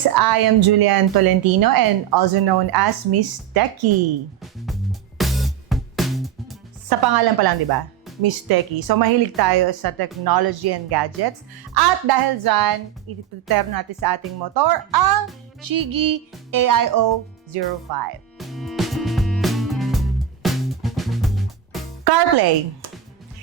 guys, I am Julian Tolentino and also known as Miss Techie. Sa pangalan pa lang, di ba? Miss Techie. So, mahilig tayo sa technology and gadgets. At dahil dyan, i-prepare natin sa ating motor ang Shiggy AIO 05. CarPlay.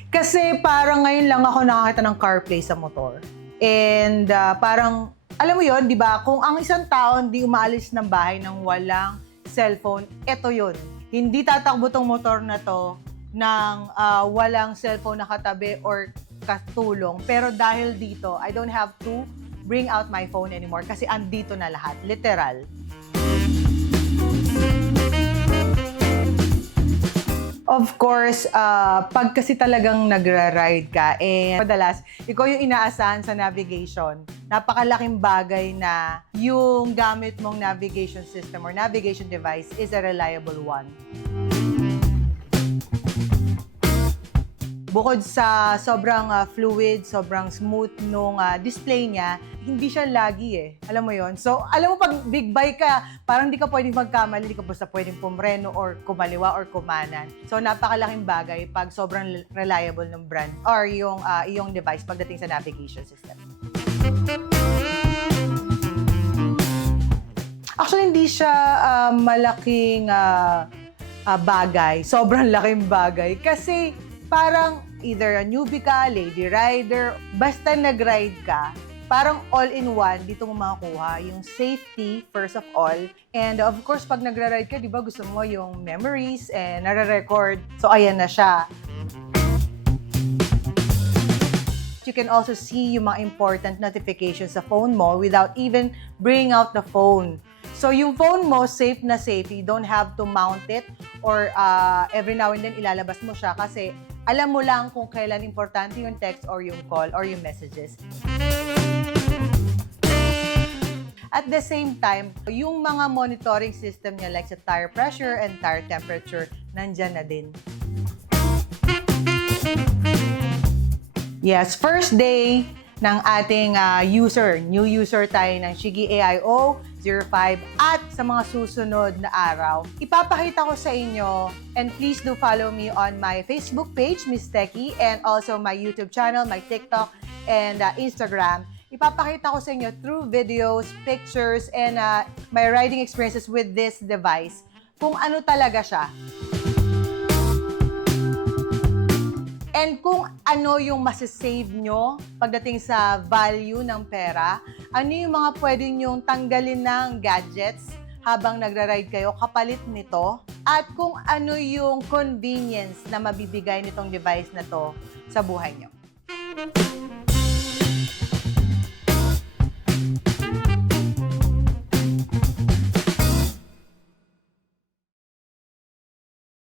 Kasi parang ngayon lang ako nakakita ng CarPlay sa motor. And parang, alam mo yon, di ba? Kung ang isang tao hindi umaalis ng bahay nang walang cellphone, eto yun. Hindi tatakbo tong motor na to ng walang cellphone na katabi or katulong. Pero dahil dito, I don't have to bring out my phone anymore kasi andito na lahat. Literal. Of course, pag kasi talagang nagra-ride ka, madalas, ikaw yung inaasahan sa navigation. Napakalaking bagay na yung gamit mong navigation system or navigation device is a reliable one. Bukod sa sobrang fluid, sobrang smooth nung display niya, hindi siya lagi Alam mo yon. So, alam mo pag big bike ka, parang di ka pwedeng magkamali, di ka basta pwedeng pumreno or kumaliwa or kumanan. So, napakalaking bagay pag sobrang reliable ng brand or yung iyong device pagdating sa navigation system. Actually, hindi siya malaking bagay. Sobrang laking bagay. Kasi parang either a newbie ka, lady rider, basta nag-ride ka, parang all-in-one dito mo makakuha. Yung safety, first of all. And of course, pag nagra-ride ka, di ba gusto mo yung memories and nare-record. So, ayan na siya. You can also see yung mga important notifications sa phone mo without even bringing out the phone. So, yung phone mo, safe na safe. You don't have to mount it or every now and then ilalabas mo siya kasi alam mo lang kung kailan importante yung text or yung call or yung messages. At the same time, yung mga monitoring system niya like sa tire pressure and tire temperature, nandyan na din. Yes, first day ng ating new user tayo ng Shiggy AIO 05 at sa mga susunod na araw. Ipapakita ko sa inyo and please do follow me on my Facebook page, Miss Techie, and also my YouTube channel, my TikTok, and Instagram. Ipapakita ko sa inyo through videos, pictures, and my riding experiences with this device kung ano talaga siya. And kung ano yung masasave nyo pagdating sa value ng pera, ano yung mga pwede nyong tanggalin ng gadgets habang nagra-ride kayo kapalit nito, at kung ano yung convenience na mabibigay nitong device na to sa buhay nyo.